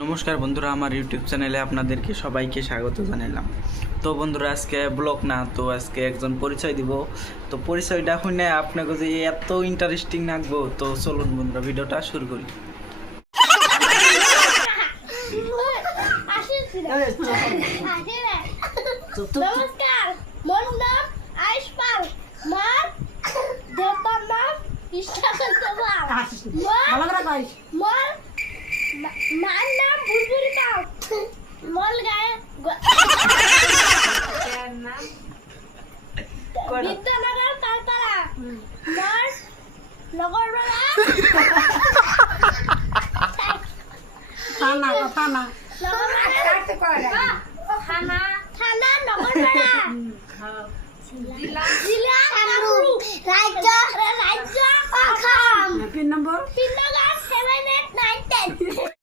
নমস্কার বন্ধুরা, আমার ইউটিউব চ্যানেলে আপনাদেরকে সবাইকে স্বাগত জানালাম। তো বন্ধুরা, আজকে ব্লগ না, তো আজকে একজন পরিচয় দিব। তো পরিচয়টা শুনে আপনাকে যে এত ইন্টারেস্টিং লাগবো, তো চলুন বন্ধুরা ভিডিওটা শুরু করি। নমস্কার, মোর নাম আয়ুষ পাল। মার দেবতার নাম কৃষ্ণকান্ত পাল। মোর মার নাম বুলবুলি পাল। মোর গায়ে বিদ্যানগর তালতলা। মোর নগরপাড়া থানা নগরপাড়া জেলা কামরূপ রাজ্য অসম। পিন নম্বর 78910।